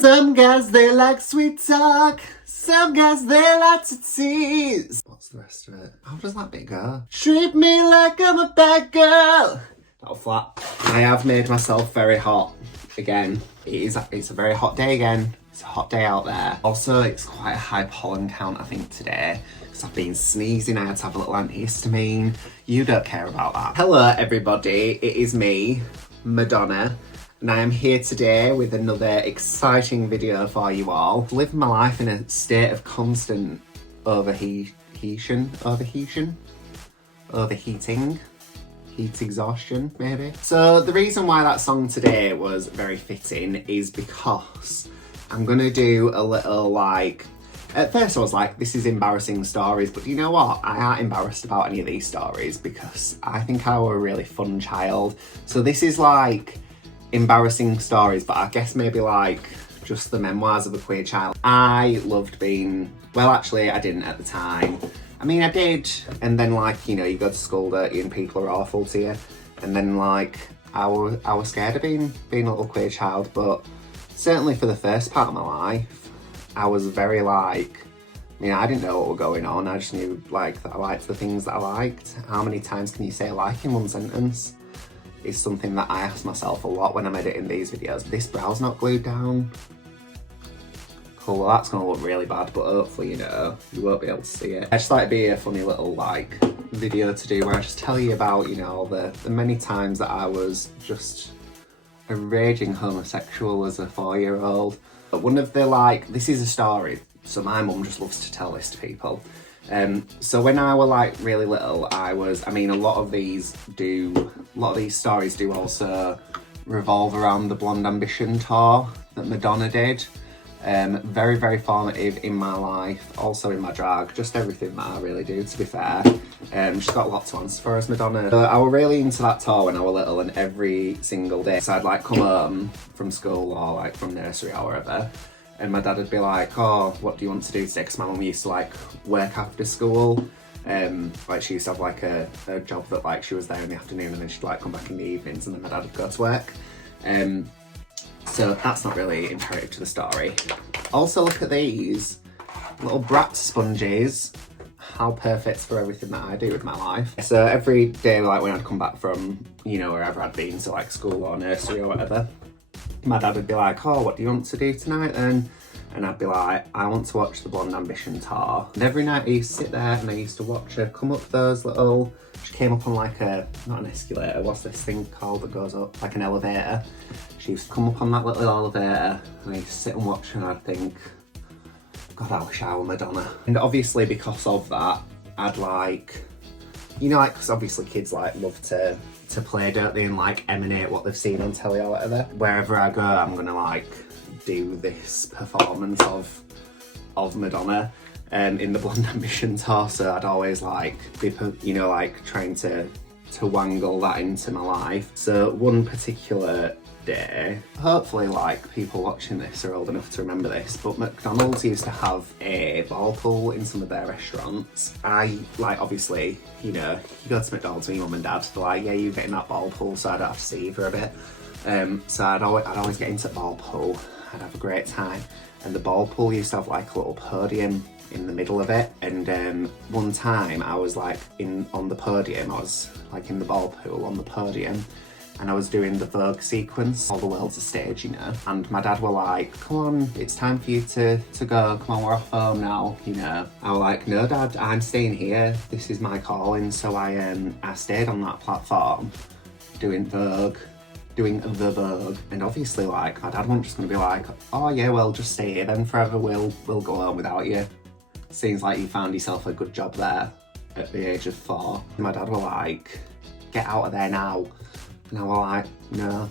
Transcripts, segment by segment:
Some guys, they like sweet talk. Some guys, they like to tease. What's the rest of it? How does that bit go? Treat me like I'm a bad girl. That'll flat. I have made myself very hot again. It's a very hot day again. It's a hot day out there. Also, it's quite a high pollen count, I think, today. Because I've been sneezing, I had to have a little antihistamine. You don't care about that. Hello, everybody. It is me, Madonna. And I am here today with another exciting video for you all. Living my life in a state of constant overheating, heat exhaustion, maybe. So the reason why that song today was very fitting is because I'm gonna do a little like, at first I was like, this is embarrassing stories, but you know what? I aren't embarrassed about any of these stories because I think I were a really fun child. So this is like embarrassing stories, but I guess maybe like just the memoirs of a queer child. I loved being, well actually I didn't at the time. I mean I did, and then like, you know, you go to school dirty and people are awful to you, and then like I was scared of being a little queer child, but certainly for the first part of my life, I was very like, I mean I didn't know what was going on, I just knew like that I liked the things that I liked. How many times can you say like in one sentence? Is something that I ask myself a lot when I'm editing these videos. This brow's not glued down. Cool, well that's gonna look really bad, but hopefully, you know, you won't be able to see it. I just thought it'd be a funny little like video to do where I just tell you about, you know, the many times that I was just a raging homosexual as a 4-year-old. But one of the like, this is a story, so my mum just loves to tell this to people. So when I were like really little, I mean a lot of these stories do also revolve around the Blonde Ambition tour that Madonna did. Very, very formative in my life, also in my drag, just everything that I really do, to be fair. She's got a lot to answer for us, Madonna. So I was really into that tour when I was little, and every single day, so I'd like come home from school or like from nursery or wherever, and my dad would be like, oh, what do you want to do today? Because my mum used to like work after school. Like she used to have like a job that like she was there in the afternoon and then she'd like come back in the evenings, and then my dad would go to work. So that's not really imperative to the story. Also look at these little brat sponges. How perfect for everything that I do with my life. So every day, like when I'd come back from, you know, wherever I'd been, so like school or nursery or whatever, my dad would be like, oh, what do you want to do tonight then? And I'd be like, I want to watch the Blonde Ambition tour. And every night I used to sit there and I used to watch her come up those little, she came up on like a, not an escalator, what's this thing called that goes up? Like an elevator. She used to come up on that little elevator and I used to sit and watch her and I'd think, God, I wish I were Madonna. And obviously because of that, I'd like, you know, like, because obviously kids like love to play, don't they, and like emanate what they've seen on telly or whatever. Wherever I go, I'm gonna like do this performance of Madonna in the Blonde Ambition tour. So I'd always like be, you know, like trying to wangle that into my life. So one particular day, hopefully like people watching this are old enough to remember this, but McDonald's used to have a ball pool in some of their restaurants. I like, obviously, you know, you go to McDonald's with your mum and dad, they're like, yeah, you get in that ball pool so I don't have to see you for a bit. So I'd always get into the ball pool, I'd have a great time, and the ball pool used to have like a little podium in the middle of it, and one time I was like on the podium, I was like in the ball pool on the podium, and I was doing the Vogue sequence, All the World's a Stage, you know, and my dad were like, come on, it's time for you to go, come on, we're off home now, you know. I was like, no dad, I'm staying here, this is my calling. So I stayed on that platform doing the Vogue, and obviously like my dad wasn't just gonna be like, oh yeah, well just stay here then forever, we'll go home without you. Seems like you found yourself a good job there at the age of 4. My dad were like, get out of there now. And I was like, no.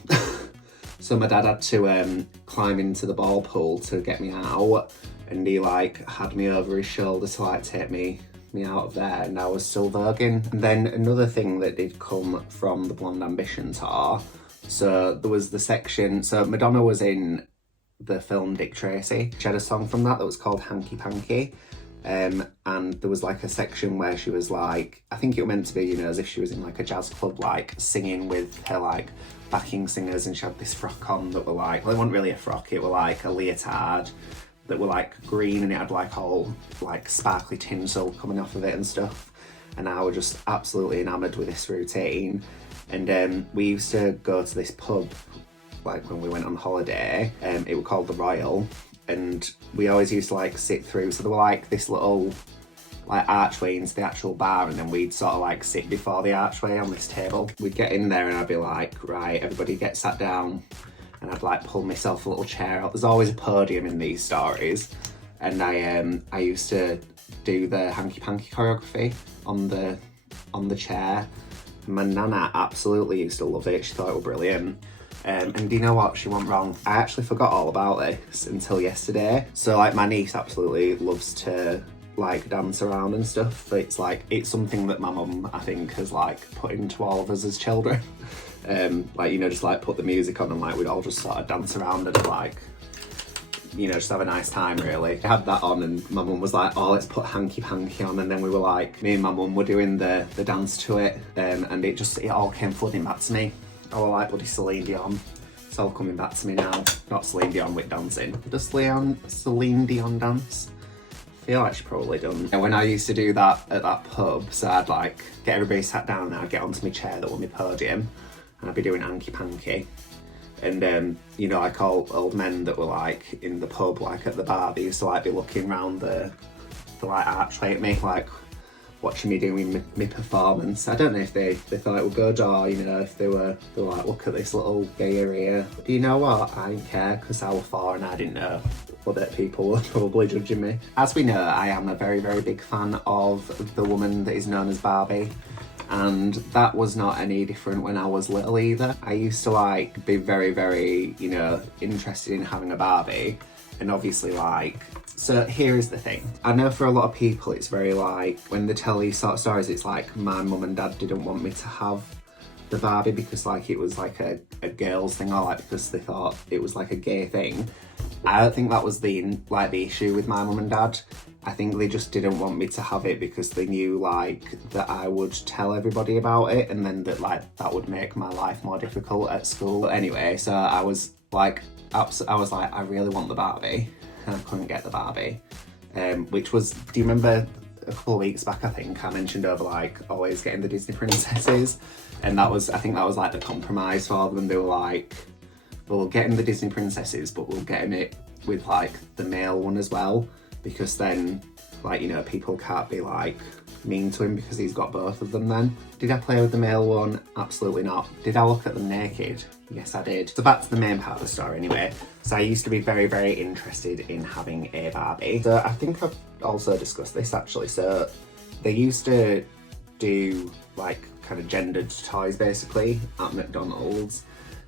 So my dad had to climb into the ball pool to get me out, and he like had me over his shoulder to like take me out of there, and I was still voguing. And then another thing that did come from the Blonde Ambition tour, so there was the section, so Madonna was in the film Dick Tracy. She had a song from that was called Hanky Panky. And there was like a section where she was like, I think it was meant to be, you know, as if she was in like a jazz club, like singing with her like backing singers, and she had this frock on that were like, well, it wasn't really a frock, it were like a leotard that were like green, and it had like all like sparkly tinsel coming off of it and stuff. And I was just absolutely enamoured with this routine. And we used to go to this pub like when we went on holiday. It was called the Royal, and we always used to like sit through, so there were like this little like archway into the actual bar, and then we'd sort of like sit before the archway on this table. We'd get in there and I'd be like, right, everybody get sat down, and I'd like pull myself a little chair out. There's always a podium in these stories, and I used to do the hanky panky choreography on the chair. My nana absolutely used to love it. She thought it was brilliant. And do you know what? She went wrong. I actually forgot all about this until yesterday. So like my niece absolutely loves to like dance around and stuff. It's like, it's something that my mum, I think, has like put into all of us as children. Like, you know, just like put the music on and like we'd all just sort of dance around and like, you know, just have a nice time really. I had that on and my mum was like, oh, let's put hanky panky on, and then we were like, me and my mum were doing the dance to it, and it all came flooding back to me. I was like bloody Celine Dion. It's all coming back to me now. Not Celine Dion with dancing. Does Celine Dion dance? I feel like she probably done. And when I used to do that at that pub, so I'd like get everybody sat down and I'd get onto my chair that was my podium, and I'd be doing hanky panky. And you know, like all old men that were like in the pub, like at the bar, they used to like be looking around the like archway at me, like watching me doing my performance. I don't know if they thought it was good, or you know, if they were like, look at this little gay area. But you know what? I didn't care, because I was 4 and I didn't know that people were probably judging me. As we know, I am a very, very big fan of the woman that is known as Barbie. And that was not any different when I was little either. I used to like be very, very, you know, interested in having a Barbie. And obviously like, so here is the thing. I know for a lot of people it's very like, when they tell these sort of stories, it's like my mum and dad didn't want me to have the Barbie because like it was like a girls thing, or like because they thought it was like a gay thing. I don't think that was the issue with my mum and dad. I think they just didn't want me to have it because they knew like that I would tell everybody about it, and then that like that would make my life more difficult at school. Anyway, so I was like, I really want the Barbie, and I couldn't get the Barbie. Which was, do you remember a couple of weeks back, I think I mentioned over like always getting the Disney princesses, and that was, I think that was like the compromise for them. They were like, well, we'll get him the Disney princesses, but we'll get him it with like the male one as well, because then like, you know, people can't be like mean to him because he's got both of them then. Did I play with the male one? Absolutely not. Did I look at them naked? Yes, I did. So back to the main part of the story anyway. So I used to be very, very interested in having a Barbie. So I think I've also discussed this actually. So they used to do like kind of gendered toys basically at McDonald's,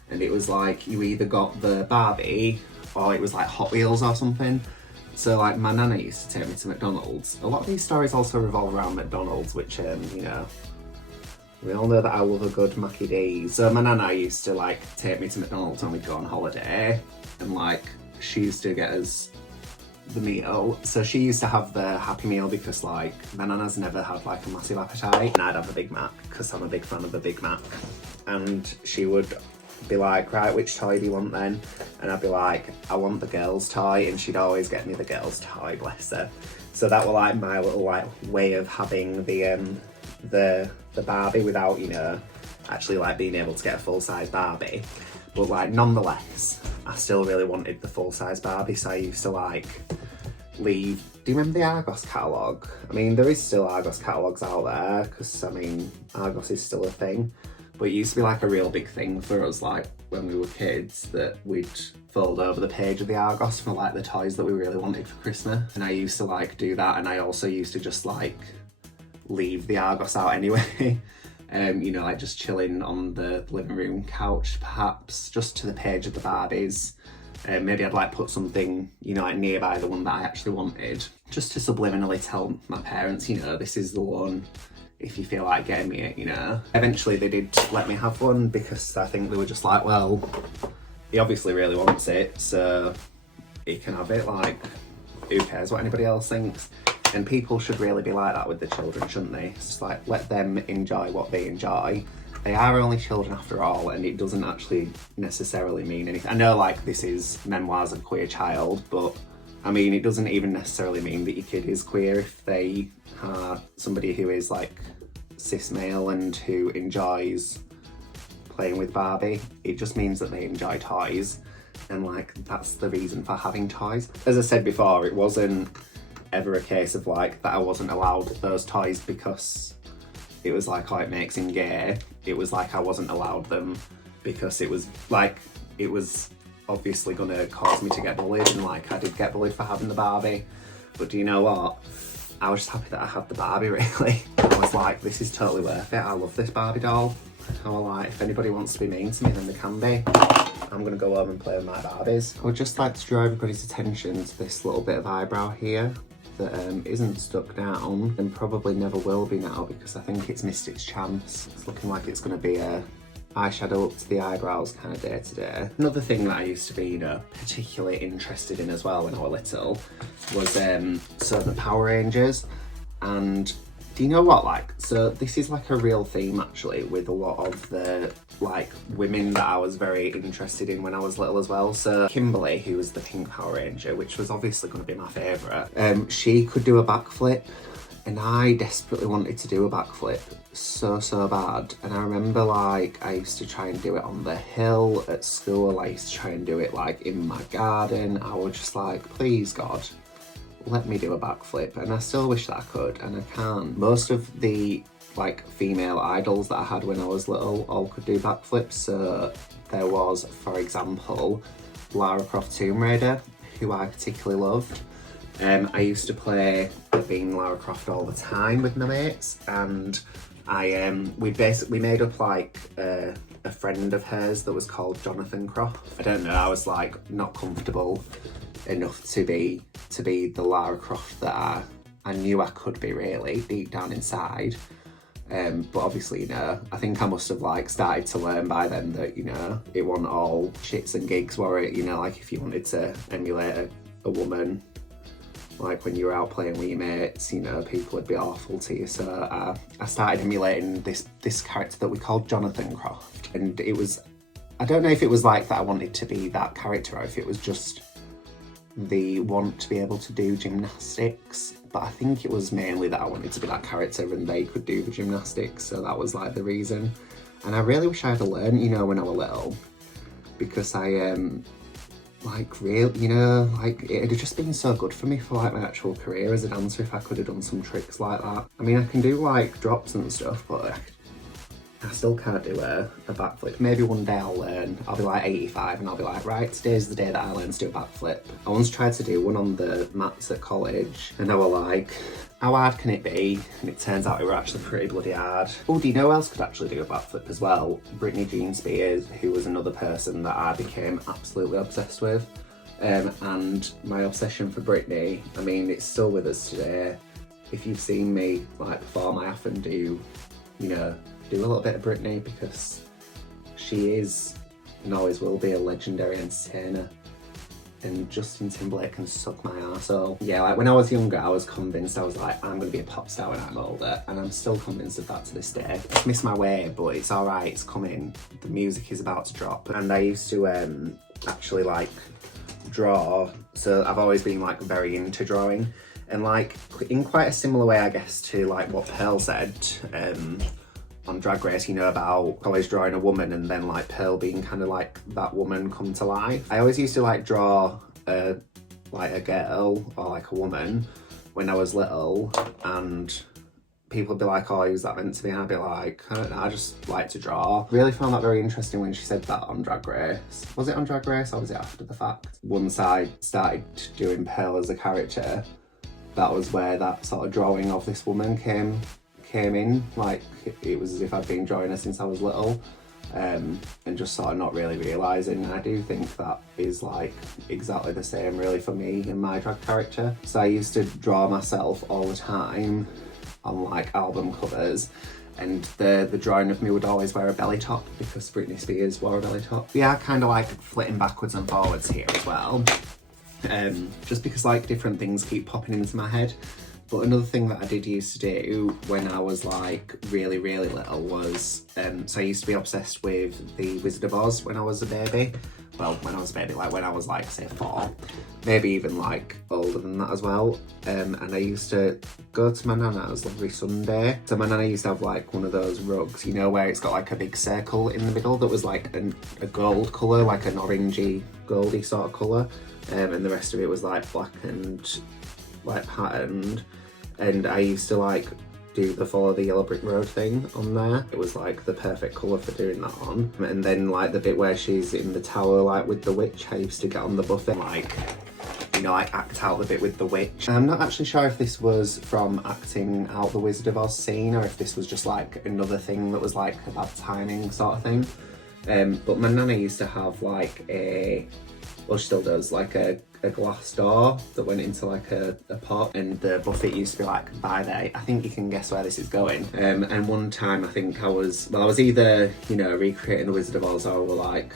and it was like you either got the Barbie or it was like Hot Wheels or something. So like my nana used to take me to McDonald's. A lot of these stories also revolve around McDonald's, which you know, we all know that I love a good Mackie D's. So my nana used to like take me to McDonald's when we'd go on holiday, and like she used to get us the meal. So she used to have the Happy Meal because like my nana's never had like a massive appetite, and I'd have a Big Mac because I'm a big fan of the Big Mac. And she would be like, right, which toy do you want then? And I'd be like, I want the girls' toy, and she'd always get me the girls' toy, bless her. So that was like my little like way of having the Barbie without, you know, actually like being able to get a full-size Barbie. But like nonetheless, I still really wanted the full-size Barbie, so I used to like leave. Do you remember the Argos catalogue? I mean, there is still Argos catalogues out there, because I mean, Argos is still a thing. But it used to be like a real big thing for us, like when we were kids, that we'd fold over the page of the Argos for like the toys that we really wanted for Christmas. And I used to like do that, and I also used to just like leave the Argos out anyway. You know, like just chilling on the living room couch, perhaps, just to the page of the Barbies. Maybe I'd like put something, you know, like nearby the one that I actually wanted, just to subliminally tell my parents, you know, this is the one, if you feel like getting me it, you know. Eventually they did let me have one, because I think they were just like, well, he obviously really wants it, so he can have it, like, who cares what anybody else thinks. And people should really be like that with the children, shouldn't they? It's just like, let them enjoy what they enjoy. They are only children after all, and it doesn't actually necessarily mean anything. I know, like, this is memoirs of a queer child, but I mean, it doesn't even necessarily mean that your kid is queer if they are somebody who is like cis male and who enjoys playing with Barbie. It just means that they enjoy toys, and like, that's the reason for having toys. As I said before, it wasn't ever a case of like that I wasn't allowed those toys because it was like, oh, it makes him gay. It was like I wasn't allowed them because it was like, it was obviously gonna cause me to get bullied, and like I did get bullied for having the Barbie. But do you know what? I was just happy that I had the Barbie, really. I was like, this is totally worth it. I love this Barbie doll. I was like, if anybody wants to be mean to me, then they can be. I'm gonna go home and play with my Barbies. I would just like to draw everybody's attention to this little bit of eyebrow here that isn't stuck down and probably never will be now, because I think it's missed its chance. It's looking like it's going to be a eyeshadow up to the eyebrows kind of day to day. Another thing that I used to be, you know, particularly interested in as well when I was little was so the Power Rangers. And do you know what, like, so this is like a real theme actually with a lot of the like women that I was very interested in when I was little as well. So Kimberly, who was the Pink Power Ranger, which was obviously going to be my favourite, she could do a backflip, and I desperately wanted to do a backflip so bad. And I remember like I used to try and do it on the hill at school. I used to try and do it like in my garden. I was just like, please God, let me do a backflip. And I still wish that I could, and I can't. Most of the like female idols that I had when I was little all could do backflips. So there was, for example, Lara Croft Tomb Raider, who I particularly loved. I used to play being Lara Croft all the time with my mates, and we made up like a friend of hers that was called Jonathan Croft. I don't know, I was like not comfortable enough to be the Lara Croft that I knew I could be, really deep down inside. But obviously, you know, I think I must have like started to learn by then that, you know, it wasn't all shits and gigs, were it? You know, like if you wanted to emulate a woman, like when you were out playing with your mates, you know, people would be awful to you. So I started emulating this character that we called Jonathan Croft. And it was, I don't know if it was like that I wanted to be that character, or if it was just the want to be able to do gymnastics, but I think it was mainly that I wanted to be that character and they could do the gymnastics, so that was like the reason. And I really wish I had learned, you know, when I was little, because I like real, you know, like it had just been so good for me for like my actual career as a dancer if I could have done some tricks like that. I mean, I can do like drops and stuff, but I still can't do a backflip. Maybe one day I'll learn. I'll be like 85 and I'll be like, right, today's the day that I learn to do a backflip. I once tried to do one on the mats at college, and I was like, how hard can it be? And it turns out it were actually pretty bloody hard. Oh, do you know who else could actually do a backflip as well? Britney Jean Spears, who was another person that I became absolutely obsessed with. And my obsession for Britney, I mean, it's still with us today. If you've seen me like perform, I often do, you know, do a little bit of Britney, because she is and always will be a legendary entertainer, and Justin Timberlake can suck my arsehole. Yeah, like when I was younger, I was convinced, I was like, I'm gonna be a pop star when I'm older, and I'm still convinced of that to this day. I've missed my way, but it's all right, it's coming. The music is about to drop. And I used to actually like draw, so I've always been like very into drawing, and like in quite a similar way, I guess, to like what Pearl said on Drag Race, you know, about always drawing a woman and then like Pearl being kind of like that woman come to life. I always used to like draw like a girl or like a woman when I was little, and people would be like, oh, who's that meant to be? And I'd be like, I don't know, I just like to draw. Really found that very interesting when she said that on Drag Race. Was it on Drag Race or was it after the fact? Once I started doing Pearl as a character, that was where that sort of drawing of this woman came in. Like it was as if I'd been drawing her since I was little, and just sort of not really realising. And I do think that is like exactly the same really for me and my drag character. So I used to draw myself all the time on like album covers, and the drawing of me would always wear a belly top because Britney Spears wore a belly top. Yeah, I kind of like flitting backwards and forwards here as well, just because like different things keep popping into my head. But another thing that I did used to do when I was like really, really little was, so I used to be obsessed with the Wizard of Oz when I was a baby. Well, when I was a baby, like when I was like, say 4, maybe even like older than that as well. And I used to go to my nana's every Sunday. So my nana used to have like one of those rugs, you know, where it's got like a big circle in the middle that was like a gold colour, like an orangey, goldy sort of colour. And the rest of it was like black and like patterned. And I used to like do the follow the yellow brick road thing on there. It was like the perfect colour for doing that on. And then like the bit where she's in the tower like with the witch, I used to get on the buffet like, you know, like act out the bit with the witch. I'm not actually sure if this was from acting out the Wizard of Oz scene or if this was just like another thing that was like a bad timing sort of thing. But my nana used to have like a, well she still does, like a glass door that went into like a pot, and the buffet used to be like by there. I think you can guess where this is going. And one time I think I was either, you know, recreating the Wizard of Oz or like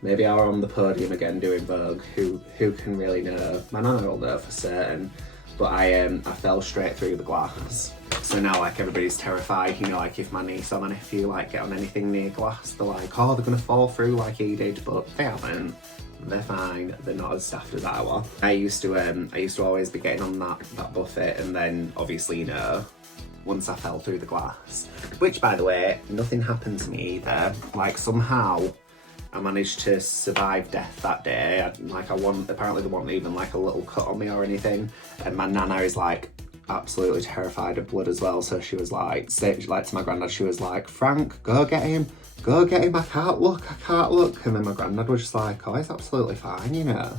maybe I were on the podium again doing Vogue. Who can really know? My nana will know for certain. But I fell straight through the glass. So now like everybody's terrified, you know, like if my niece or my nephew like get on anything near glass, they're like, oh, they're gonna fall through like he did, but they haven't. They're fine. They're not as daft as I was. I used to always be getting on that buffet, and then obviously, you know, once I fell through the glass, which by the way, nothing happened to me either. Like somehow I managed to survive death that day. Apparently there wasn't even like a little cut on me or anything. And my nana is like absolutely terrified of blood as well. So she was like, to my granddad, she was like, Frank, go get him, I can't look. And then my granddad was just like, oh, it's absolutely fine, you know.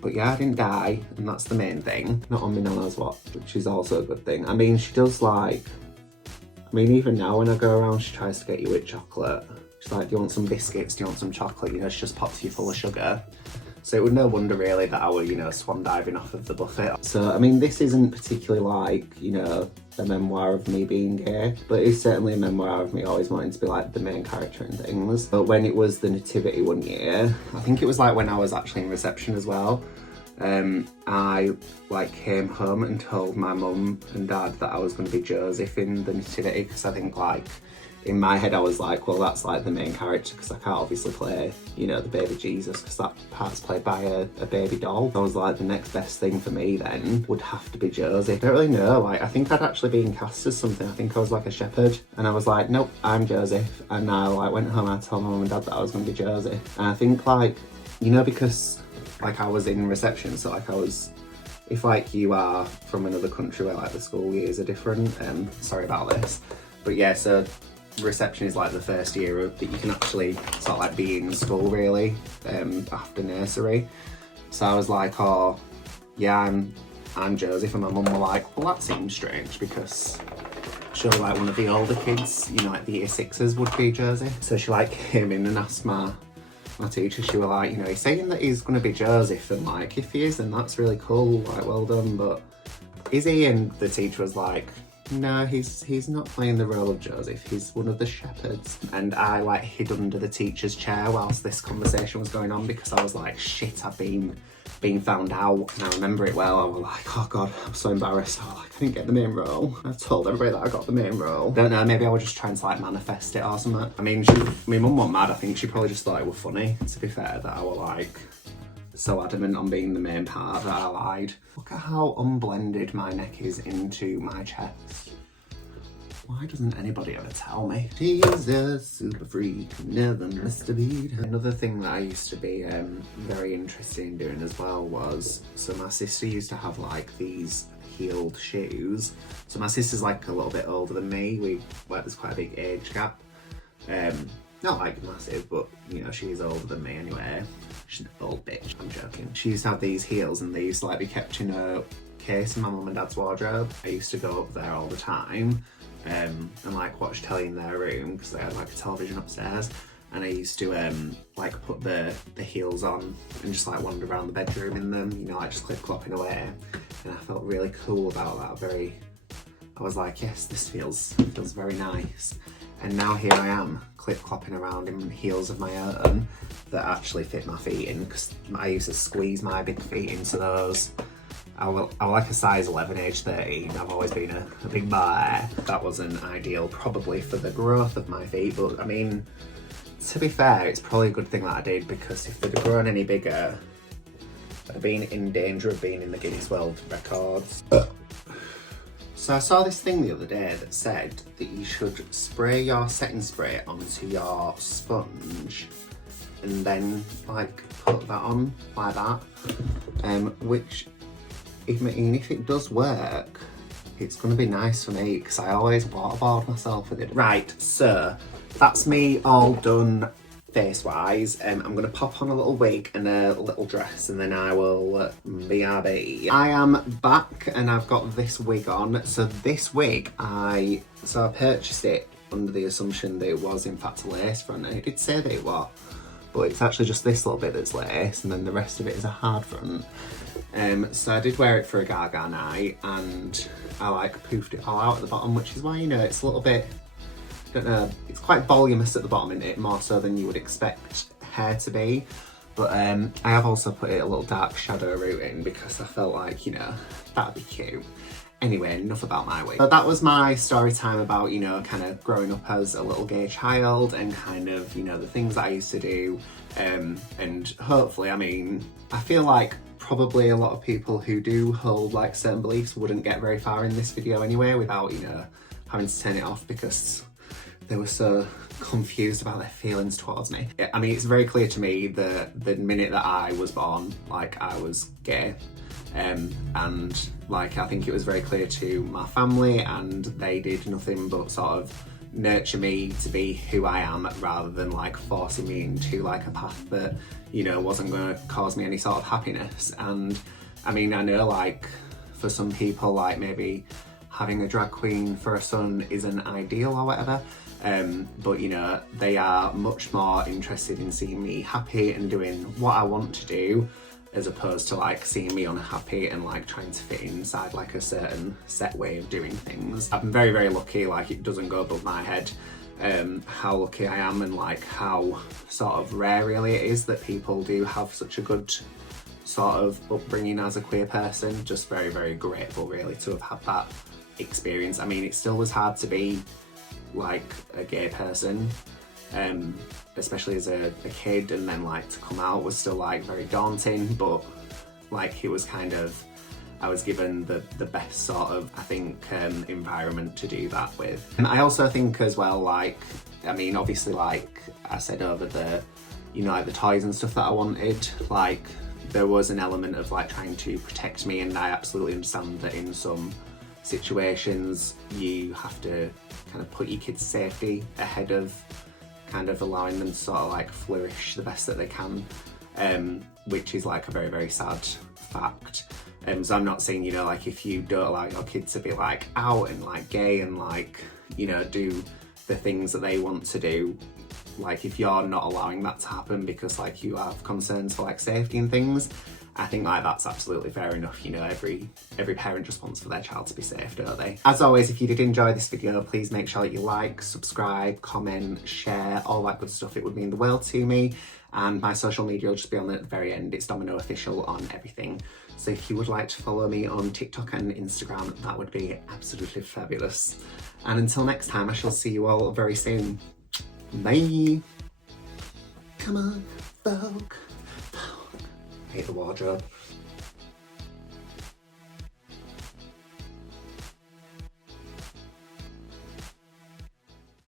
But yeah, I didn't die, and that's the main thing. Not on my nana's watch, which is also a good thing. I mean, she does like, even now when I go around, she tries to get you with chocolate. She's like, do you want some biscuits? Do you want some chocolate? You know, she just pops you full of sugar. So it was no wonder really that I were, you know, swan diving off of the buffet. So, I mean, this isn't particularly like, you know, a memoir of me being gay, but it's certainly a memoir of me always wanting to be like the main character and things. But when it was the nativity one year, I think it was like when I was actually in reception as well, I like came home and told my mum and dad that I was going to be Joseph in the nativity, because I think like, in my head I was like, well, that's like the main character, because I can't obviously play, you know, the baby Jesus, because that part's played by a baby doll. I was like, the next best thing for me then would have to be Joseph. I don't really know, like I think I'd actually been cast as something. I think I was like a shepherd, and I was like, nope, I'm Joseph. And I like went home and I told my mum and dad that I was going to be Joseph. And I think like, you know, because like I was in reception, so like I was, if like you are from another country where like the school years are different, sorry about this, but yeah, so reception is like the first year that you can actually sort of like be in school really, after nursery. So I was like, oh yeah, I'm Joseph, and my mum were like, well, that seems strange, because surely like one of the older kids, you know, like the year 6s would be Joseph. So she like came in and asked my teacher, she were like, you know, he's saying that he's going to be Joseph, and like if he is, then that's really cool, like well done, but is he? And the teacher was like, no, he's not playing the role of Joseph, he's one of the shepherds. And I like hid under the teacher's chair whilst this conversation was going on, because I was like, shit, I've been found out. And I remember it well. I was like, oh god, I'm so embarrassed. I was like, I didn't get the main role. I told everybody that I got the main role. Don't know, maybe I was just trying to like manifest it or something. I mean, my mum wasn't mad. I think she probably just thought it was funny, to be fair, that I was like so adamant on being the main part that I lied. Look at how unblended my neck is into my chest. Why doesn't anybody ever tell me? She's a super freak, never missed a beat. Another thing that I used to be very interested in doing as well was, so my sister used to have like these heeled shoes. So my sister's like a little bit older than me. There's quite a big age gap. Not like massive, but you know, she's older than me anyway. She's an old bitch, I'm joking. She used to have these heels, and they used to like be kept in a case in my mum and dad's wardrobe. I used to go up there all the time and like watch telly in their room, because they had like a television upstairs, and I used to like put the heels on and just like wander around the bedroom in them, you know, like just clip-clopping away. And I felt really cool about that. I was like, yes, this feels very nice. And now here I am, clip-clopping around in heels of my own that actually fit my feet in, because I used to squeeze my big feet into those. I like a size 11 age 13. I've always been a big boy. That wasn't ideal probably for the growth of my feet, but I mean, to be fair, it's probably a good thing that I did, because if they'd have grown any bigger, I'd have been in danger of being in the Guinness World Records. So I saw this thing the other day that said that you should spray your setting spray onto your sponge and then like put that on like that, which if it does work, it's going to be nice for me, because I always waterboard myself with it. Right, so that's me all done face-wise. I'm going to pop on a little wig and a little dress, and then I will BRB. I am back and I've got this wig on. So this wig, I purchased it under the assumption that it was in fact a lace front, and it did say that it was, but it's actually just this little bit that's lace, and then the rest of it is a hard front. So I did wear it for a Gaga night, and I like poofed it all out at the bottom, which is why, you know, it's a little bit, I don't know, it's quite voluminous at the bottom, isn't it? More so than you would expect hair to be. But I have also put it a little dark shadow root in, because I felt like, you know, that'd be cute. Anyway, enough about my wig. So that was my story time about, you know, kind of growing up as a little gay child, and kind of, you know, the things that I used to do. And hopefully, I mean, I feel like probably a lot of people who do hold like certain beliefs wouldn't get very far in this video anyway without, you know, having to turn it off because they were so confused about their feelings towards me. I mean, it's very clear to me that the minute that I was born, like, I was gay. And like, I think it was very clear to my family, and they did nothing but sort of nurture me to be who I am, rather than like forcing me into like a path that, you know, wasn't going to cause me any sort of happiness. And I mean, I know like for some people, like maybe having a drag queen for a son isn't ideal or whatever, but you know, they are much more interested in seeing me happy and doing what I want to do, as opposed to like seeing me unhappy and like trying to fit inside like a certain set way of doing things. I'm very, very lucky, like it doesn't go above my head how lucky I am, and like how sort of rare really it is that people do have such a good sort of upbringing as a queer person. Just very, very grateful really to have had that experience. I mean, it still was hard to be like a gay person, especially as a kid, and then like to come out was still like very daunting, but like it was kind of, I was given the best sort of, I think, environment to do that with. And I also think as well, like, I mean, obviously, like I said over the, you know, like the toys and stuff that I wanted, like there was an element of like trying to protect me, and I absolutely understand that in some situations you have to kind of put your kids' safety ahead of kind of allowing them to sort of like flourish the best that they can, which is like a very, very sad fact. So I'm not saying, you know, like if you don't allow your kids to be like out and like gay and like, you know, do the things that they want to do, like if you're not allowing that to happen because like you have concerns for like safety and things, I think like that's absolutely fair enough. You know, every parent just wants for their child to be safe, don't they? As always, if you did enjoy this video, please make sure that you like, subscribe, comment, share, all that good stuff. It would mean the world to me. And my social media will just be on at the very end. It's Dominoe Official on everything. So if you would like to follow me on TikTok and Instagram, that would be absolutely fabulous. And until next time, I shall see you all very soon. Bye. Come on, Vogue. I hate the wardrobe.